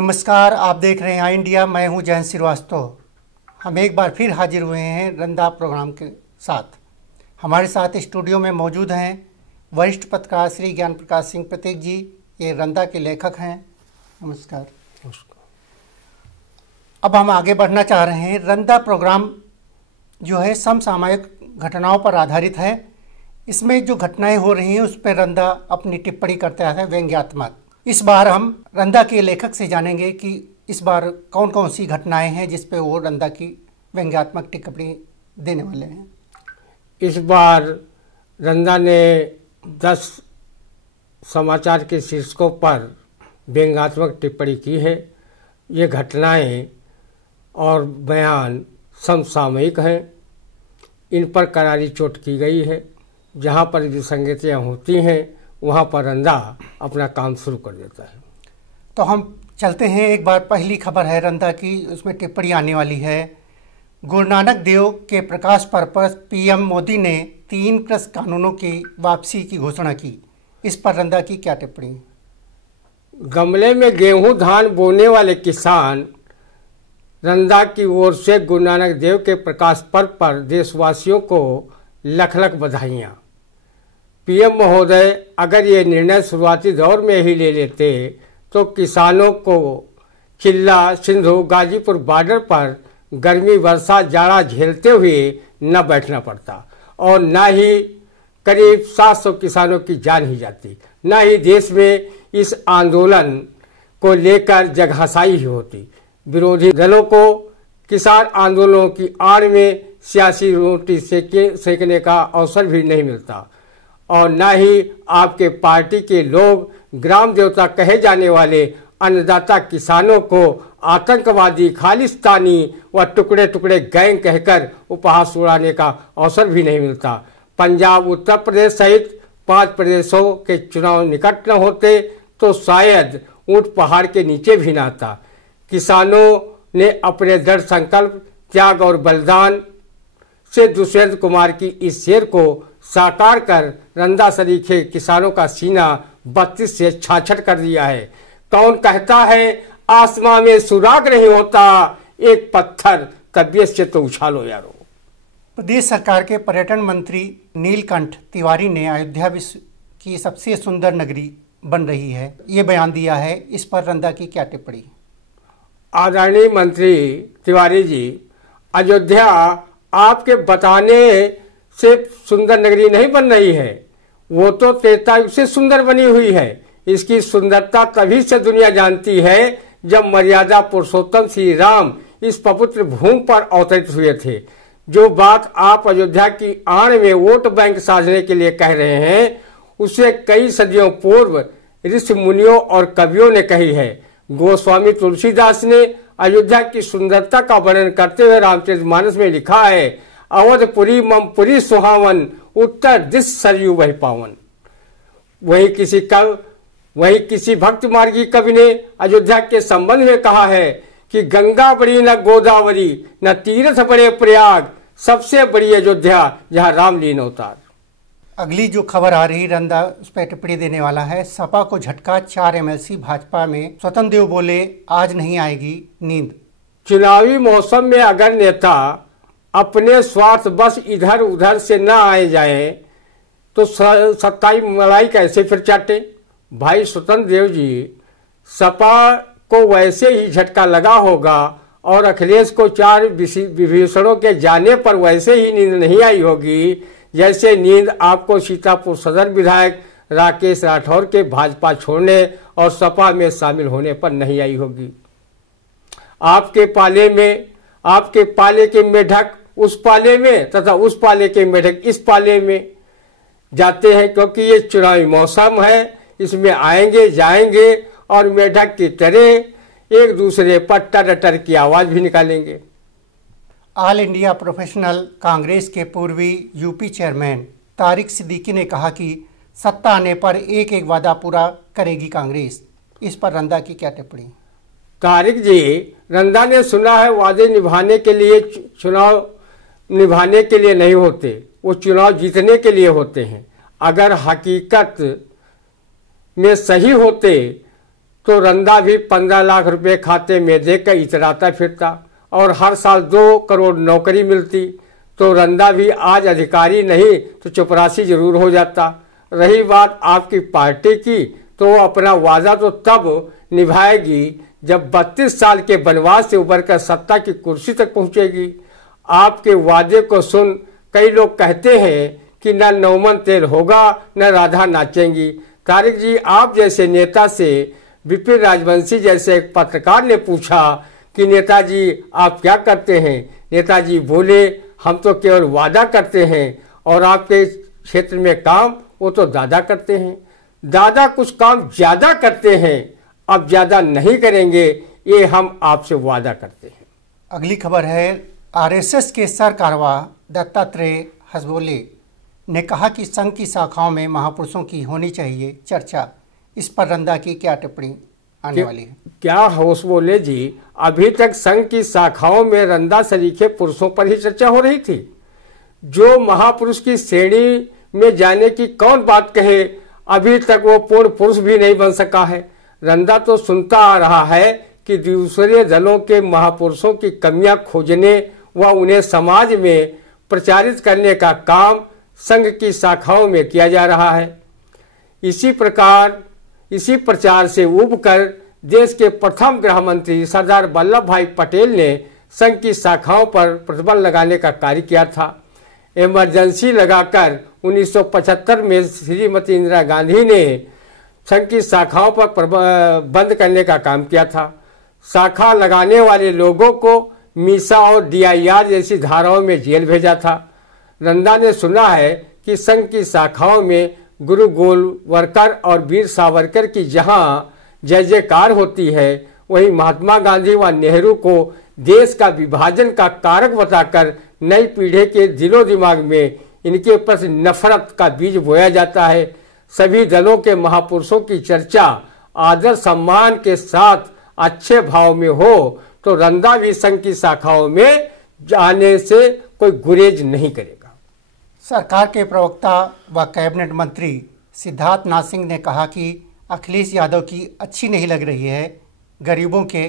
नमस्कार, आप देख रहे हैं आई इंडिया। मैं हूं जयंत श्रीवास्तव। हम एक बार फिर हाजिर हुए हैं रंदा प्रोग्राम के साथ। हमारे साथ स्टूडियो में मौजूद हैं वरिष्ठ पत्रकार श्री ज्ञान प्रकाश सिंह प्रतीक जी। ये रंदा के लेखक हैं। नमस्कार। अब हम आगे बढ़ना चाह रहे हैं। रंदा प्रोग्राम जो है समसामयिक घटनाओं पर आधारित है। इसमें जो घटनाएं हो रही हैं उस पर रंदा अपनी टिप्पणी करता है, व्यंग्यात्मक। इस बार हम रंदा के लेखक से जानेंगे कि इस बार कौन कौन सी घटनाएं हैं जिस पे वो रंदा की व्यंग्यात्मक टिप्पणी देने वाले हैं। इस बार रंदा ने 10 समाचार के शीर्षकों पर व्यंग्यात्मक टिप्पणी की है। ये घटनाएं और बयान समसामयिक हैं। इन पर करारी चोट की गई है। जहाँ पर विसंगतियाँ होती हैं वहाँ पर रंदा अपना काम शुरू कर देता है। तो हम चलते हैं। एक बार पहली खबर है रंदा की, उसमें टिप्पणी आने वाली है। गुरु नानक देव के प्रकाश पर्व पर पीएम मोदी ने 3 कृषि कानूनों की वापसी की घोषणा की। इस पर रंदा की क्या टिप्पणी? गमले में गेहूं धान बोने वाले किसान रंदा की ओर से गुरु नानक देव के प्रकाश पर्व पर देशवासियों को लख लख बधाइयाँ। पीएम महोदय अगर ये निर्णय शुरुआती दौर में ही ले लेते तो किसानों को चिल्ला, सिंधु, गाजीपुर बॉर्डर पर गर्मी, वर्षा, जाड़ा झेलते हुए न बैठना पड़ता और न ही करीब 700 किसानों की जान ही जाती, न ही देश में इस आंदोलन को लेकर जगहसाई ही होती। विरोधी दलों को किसान आंदोलनों की आड़ में सियासी रोटी सेकने का अवसर भी नहीं मिलता और न ही आपके पार्टी के लोग ग्राम देवता कहे जाने वाले अन्नदाता किसानों को आतंकवादी, खालिस्तानी व टुकड़े टुकड़े गैंग कहकर उपहास उड़ाने का अवसर भी नहीं मिलता। पंजाब, उत्तर प्रदेश सहित 5 प्रदेशों के चुनाव निकट न होते तो शायद ऊंट पहाड़ के नीचे भी न आता। किसानों ने अपने दृढ़ संकल्प, त्याग और बलिदान से दुष्यंत कुमार की इस शेर को साकार कर रंदा सरीखे किसानों का सीना 32 से 66 कर दिया है। कौन कहता है आसमां में सुराग नहीं होता, एक पत्थर तबीयत से तो उछालो यारो। प्रदेश सरकार के पर्यटन मंत्री नीलकंठ तिवारी ने अयोध्या विश्व की सबसे सुंदर नगरी बन रही है, ये बयान दिया है। इस पर रंदा की क्या टिप्पणी? आदरणीय मंत्री तिवारी जी, अयोध्या आपके बताने से सुंदर नगरी नहीं बन रही है, वो तो त्रेता युग से सुंदर बनी हुई है। इसकी सुंदरता तभी से दुनिया जानती है जब मर्यादा पुरुषोत्तम श्री राम इस पवित्र भूमि पर अवतरित हुए थे। जो बात आप अयोध्या की आड़ में वोट बैंक साधने के लिए कह रहे हैं, उसे कई सदियों पूर्व ऋषि मुनियों और कवियों ने कही है। गोस्वामी तुलसीदास ने अयोध्या की सुंदरता का वर्णन करते हुए रामचरितमानस में लिखा है, अवधपुरी मम पुरी सुहावन, उत्तर दिश सरयू वही पावन। वही किसी भक्त मार्गी कवि ने अयोध्या के संबंध में कहा है कि गंगा बड़ी न गोदावरी, न तीर्थ बड़े प्रयाग, सबसे बड़ी अयोध्या जहाँ रामलीन अवतार। अगली जो खबर आ रही रंदा उस पर टिप्पणी देने वाला है। सपा को झटका, 4 एमएलसी भाजपा में। स्वतंत्र देव बोले आज नहीं आएगी नींद। चुनावी मौसम में अगर नेता अपने स्वार्थ बस इधर उधर से न आए जाए तो सत्ताई मलाई कैसे फिर चाटे। भाई स्वतंत्र देव जी, सपा को वैसे ही झटका लगा होगा और अखिलेश को 4 विभीषणों के जाने पर वैसे ही नींद नहीं आई होगी जैसे नींद आपको सीतापुर सदर विधायक राकेश राठौर के भाजपा छोड़ने और सपा में शामिल होने पर नहीं आई होगी। आपके पाले के मेढक उस पाले में तथा उस पाले के मेढक इस पाले में जाते हैं, क्योंकि ये चुनावी मौसम है। इसमें आएंगे जाएंगे और मेढक की तरह एक दूसरे पर टर टर की आवाज भी निकालेंगे। ऑल इंडिया प्रोफेशनल कांग्रेस के पूर्वी यूपी चेयरमैन तारिक सिद्दीकी ने कहा कि सत्ता आने पर एक एक वादा पूरा करेगी कांग्रेस। इस पर रंदा की क्या टिप्पणी? तारिक जी, रंदा ने सुना है वादे निभाने के लिए चुनाव निभाने के लिए नहीं होते, वो चुनाव जीतने के लिए होते हैं। अगर हकीकत में सही होते तो रंदा भी 15 लाख रुपए खाते में देकर इतराता फिरता और हर साल 2 करोड़ नौकरी मिलती तो रंदा भी आज अधिकारी नहीं तो चपरासी जरूर हो जाता। रही बात आपकी पार्टी की, तो वो अपना वादा तो तब निभाएगी जब 32 साल के वनवास से उबरकर सत्ता की कुर्सी तक पहुंचेगी। आपके वादे को सुन कई लोग कहते हैं कि न नौमन तेल होगा न राधा नाचेंगी। तारिक जी, आप जैसे नेता से विपिन राजवंशी जैसे एक पत्रकार ने पूछा कि नेताजी आप क्या करते हैं? नेताजी बोले, हम तो केवल वादा करते हैं और आपके क्षेत्र में काम वो तो दादा करते हैं। दादा कुछ काम ज्यादा करते हैं, अब ज्यादा नहीं करेंगे, ये हम आपसे वादा करते हैं। अगली खबर है, आरएसएस के सरकारवा दत्तात्रेय हसबोले ने कहा कि संघ की शाखाओं में महापुरुषों की होनी चाहिए चर्चा। इस पर रंदा की क्या टिप्पणी आने वाली है? क्या हसबोले जी, अभी तक संघ की शाखाओं में रंदा सरीखे पुरुषों पर ही चर्चा हो रही थी। जो महापुरुष की श्रेणी में जाने की कौन बात कहे, अभी तक वो पूर्ण पुरुष भी नहीं बन सका है। रंदा तो सुनता आ रहा है कि दूसरे दलों के महापुरुषों की कमियां खोजने व उन्हें समाज में प्रचारित करने का काम संघ की शाखाओं में किया जा रहा है। इसी प्रचार से उबकर देश के प्रथम गृह मंत्री सरदार वल्लभ भाई पटेल ने संघ की शाखाओं पर प्रतिबंध लगाने का कार्य किया था। इमरजेंसी लगाकर 1975 में श्रीमती इंदिरा गांधी ने संघ की शाखाओं पर बंद करने का काम किया था। शाखा लगाने वाले लोगों को मीसा और DIR जैसी धाराओं में जेल भेजा था। रंदा ने सुना है कि संघ की शाखाओं में गुरु गोलवलकर और वीर सावरकर की जहां जय जयकार होती है, वहीं महात्मा गांधी व नेहरू को देश का विभाजन का कारक बताकर नई पीढ़ी के दिलो दिमाग में इनके प्रति नफरत का बीज बोया जाता है। सभी दलों के महापुरुषों की चर्चा आदर सम्मान के साथ अच्छे भाव में हो तो रंदा भी संघ की शाखाओं में जाने से कोई गुरेज नहीं करेगा। सरकार के प्रवक्ता व कैबिनेट मंत्री सिद्धार्थ नाथ सिंह ने कहा कि अखिलेश यादव की अच्छी नहीं लग रही है गरीबों के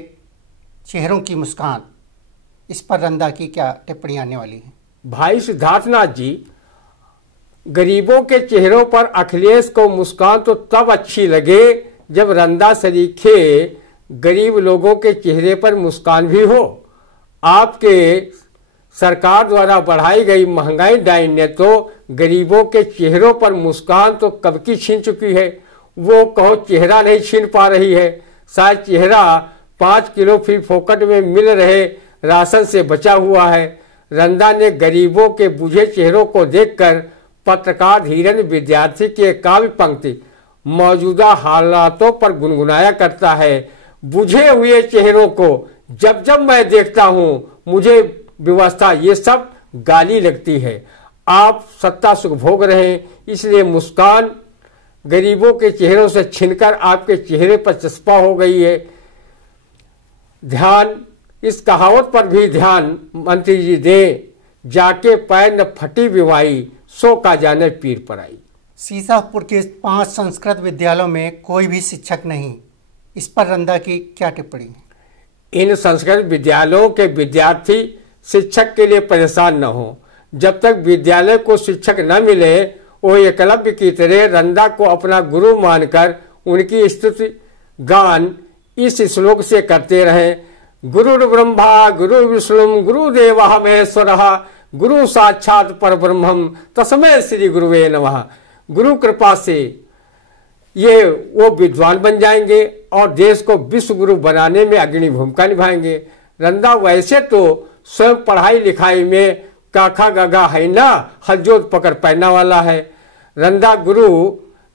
चेहरों की मुस्कान। इस पर रंदा की क्या टिप्पणी आने वाली है? भाई सिद्धार्थनाथ जी, गरीबों के चेहरों पर अखिलेश को मुस्कान तो तब अच्छी लगे जब रंदा सरीखे गरीब लोगों के चेहरे पर मुस्कान भी हो। आपके सरकार द्वारा बढ़ाई गई महंगाई डाइन ने तो गरीबों के चेहरों पर मुस्कान तो कब की छीन चुकी है। वो कहो चेहरा नहीं छीन पा रही है, शायद चेहरा 5 किलो फ्री फोकट में मिल रहे राशन से बचा हुआ है। रंदा ने गरीबों के बुझे चेहरों को देखकर पत्रकार धीरन विद्यार्थी के काव्य पंक्ति मौजूदा हालातों पर गुनगुनाया करता है। बुझे हुए चेहरों को जब जब मैं देखता हूं, मुझे व्यवस्था ये सब गाली लगती है। आप सत्ता सुख भोग रहे हैं, इसलिए मुस्कान गरीबों के चेहरों से छीनकर आपके चेहरे पर चस्पा हो गई है। ध्यान, इस कहावत पर भी ध्यान मंत्री जी दें, जाके पैर न फटी बिवाई, सो का जाने पीर पर आई। सीतापुर के 5 संस्कृत विद्यालयों में कोई भी शिक्षक नहीं। इस पर रंदा की क्या टिप्पणी? इन संस्कृत विद्यालयों के विद्यार्थी शिक्षक के लिए परेशान न हो। जब तक विद्यालय को शिक्षक न मिले, वो एकलव्य की तरह रंदा को अपना गुरु मानकर उनकी स्तुति गान इस श्लोक से करते रहे। गुरु ब्रह्मा गुरु विष्णु गुरुदेव महेश्वर गुरु साक्षात परब्रह्मम तस्मै श्री गुरुवे नमः। गुरु कृपा से ये वो विद्वान बन जाएंगे और देश को विश्व गुरु बनाने में अग्रणी भूमिका निभाएंगे। रंदा वैसे तो स्वयं पढ़ाई लिखाई में काखा गागा है ना, हलजोत पकड़ पहनने वाला है। रंदा गुरु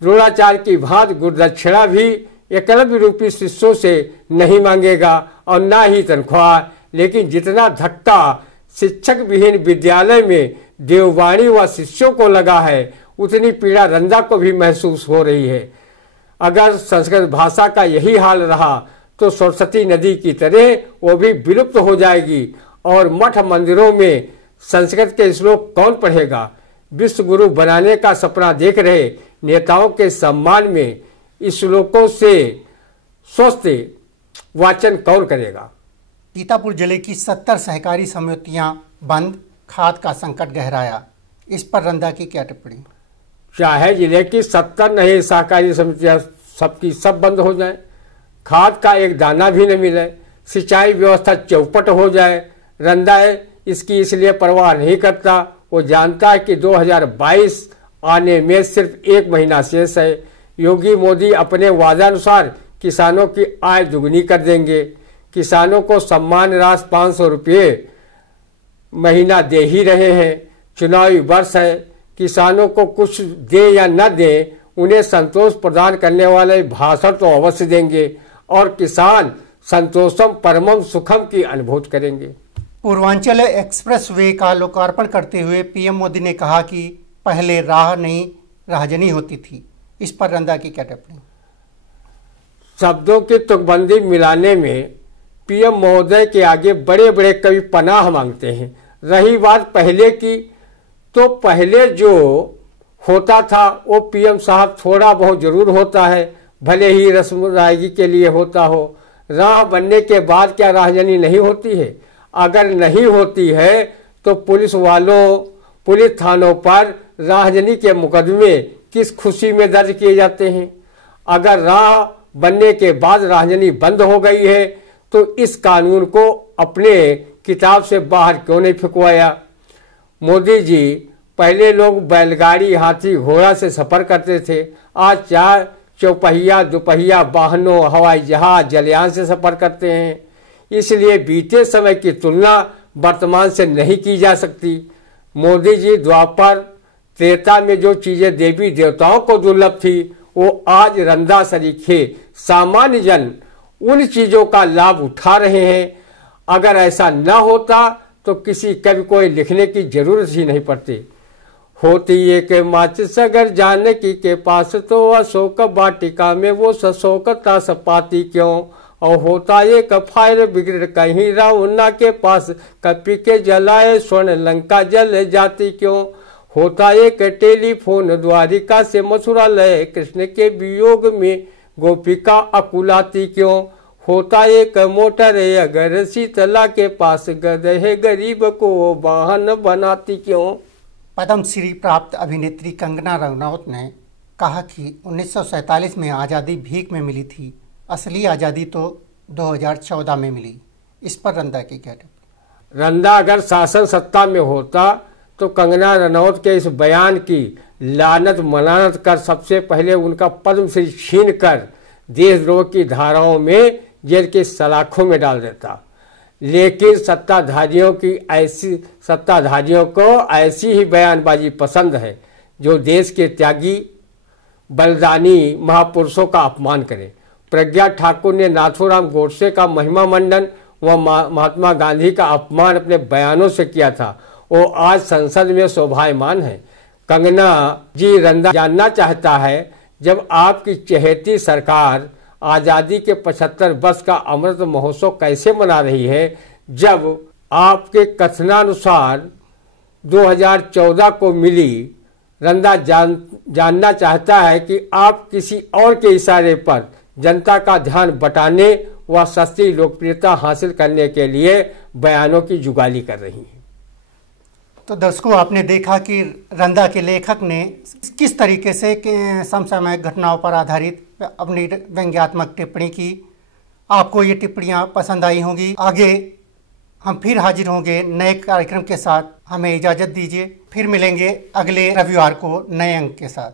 द्रोणाचार्य की भांति गुरुदक्षिणा भी एकलव्य रूपी शिष्यों से नहीं मांगेगा और ना ही तनख्वाह। लेकिन जितना धक्का शिक्षक विहीन विद्यालय में देववाणी व शिष्यों को लगा है, उतनी पीड़ा रंदा को भी महसूस हो रही है। अगर संस्कृत भाषा का यही हाल रहा तो सरस्वती नदी की तरह वो भी विलुप्त हो जाएगी और मठ मंदिरों में संस्कृत के श्लोक कौन पढ़ेगा। विश्व गुरु बनाने का सपना देख रहे नेताओं के सम्मान में इस श्लोकों से सोचते वाचन कौन करेगा। सीतापुर जिले की 70 सहकारी समितियां बंद, खाद का संकट गहराया। इस पर रंधा की क्या टिप्पणी? चाहे जिले की 70 नहीं सहकारी समितियां सबकी सब बंद हो जाए, खाद का एक दाना भी न मिले, सिंचाई व्यवस्था चौपट हो जाए, रंधा इसकी इसलिए परवाह नहीं करता। वो जानता है कि 2022 आने में सिर्फ 1 महीना शेष है। योगी मोदी अपने वादानुसार किसानों की आय दुगनी कर देंगे। किसानों को सम्मान राशि 500 रुपये महीना दे ही रहे हैं। चुनावी वर्ष है, किसानों को कुछ दे या न दे, उन्हें संतोष प्रदान करने वाले भाषण तो अवश्य देंगे और किसान संतोषम परमम सुखम की अनुभूति करेंगे। पूर्वांचल एक्सप्रेस वे का लोकार्पण करते हुए पीएम मोदी ने कहा कि पहले राह नहीं राहजनी होती थी। इस पर रंधा की क्या टिप्पणी? शब्दों की तुकबंदी मिलाने में पीएम महोदय के आगे बड़े बड़े कवि पनाह मांगते हैं। रही बात पहले की, तो पहले जो होता था वो पीएम साहब थोड़ा बहुत जरूर होता है, भले ही रस्म अदायगी के लिए होता हो। राह बनने के बाद क्या राहजनी नहीं होती है? अगर नहीं होती है तो पुलिस थानों पर राहजनी के मुकदमे किस खुशी में दर्ज किए जाते हैं? अगर राह बनने के बाद राहजनी बंद हो गई है तो इस कानून को अपने किताब से बाहर क्यों नहीं फेंकवाया? मोदी जी, पहले लोग बैलगाड़ी, हाथी, घोड़ा से सफर करते थे। आज 4 चौपहिया, दुपहिया वाहनों, हवाई जहाज, जलयान से सफर करते हैं। इसलिए बीते समय की तुलना वर्तमान से नहीं की जा सकती। मोदी जी, द्वापर त्रेता में जो चीजें देवी देवताओं को दुर्लभ थी, वो आज रंधा सरीखे सामान्य जन उन चीजों का लाभ उठा रहे हैं। अगर ऐसा न होता तो किसी कवि को लिखने की जरूरत ही नहीं पड़ती। होती एक माचिस अगर जानकी के पास, तो अशोक वाटिका में वो सशोकता सपाती क्यों? और होता एक फायर ब्रिगेड कहीं रावणा के पास, कपी के जलाए स्वर्ण लंका जल जाती क्यों? होता एक टेलीफोन द्वारिका से मथुरा लय, कृष्ण के वियोग में गोपिका अकुलाती क्यों? होता एक मोटर अगर शीतला के पास, गधे गरीब को वाहन बनाती क्यों? पद्मश्री प्राप्त अभिनेत्री कंगना रनौत ने कहा कि 1947 में आज़ादी भीख में मिली थी, असली आज़ादी तो 2014 में मिली। इस पर रंधा की क्या टिप्पणी? रंधा अगर शासन सत्ता में होता तो कंगना रनौत के इस बयान की लानत मलानत कर सबसे पहले उनका पद्मश्री छीन कर देशद्रोह की धाराओं में जेल की सलाखों में डाल देता। लेकिन सत्ताधारियों को ऐसी ही बयानबाजी पसंद है जो देश के त्यागी बलिदानी महापुरुषों का अपमान करे। प्रज्ञा ठाकुर ने नाथूराम गोडसे का महिमा मंडन व महात्मा गांधी का अपमान अपने बयानों से किया था। वो आज संसद में शोभायमान है। कंगना जी, रंधा जानना चाहता है, जब आपकी चहेती सरकार आज़ादी के 75 वर्ष का अमृत महोत्सव कैसे मना रही है, जब आपके कथनानुसार 2014 को मिली। रंधा जानना चाहता है कि आप किसी और के इशारे पर जनता का ध्यान बटाने व सस्ती लोकप्रियता हासिल करने के लिए बयानों की जुगाली कर रही हैं। तो दर्शकों, आपने देखा कि रंधा के लेखक ने किस तरीके से समसामयिक घटनाओं पर आधारित अपनी व्यंग्यात्मक टिप्पणी की। आपको ये टिप्पणियाँ पसंद आई होंगी। आगे हम फिर हाजिर होंगे नए कार्यक्रम के साथ। हमें इजाज़त दीजिए, फिर मिलेंगे अगले रविवार को नए अंक के साथ।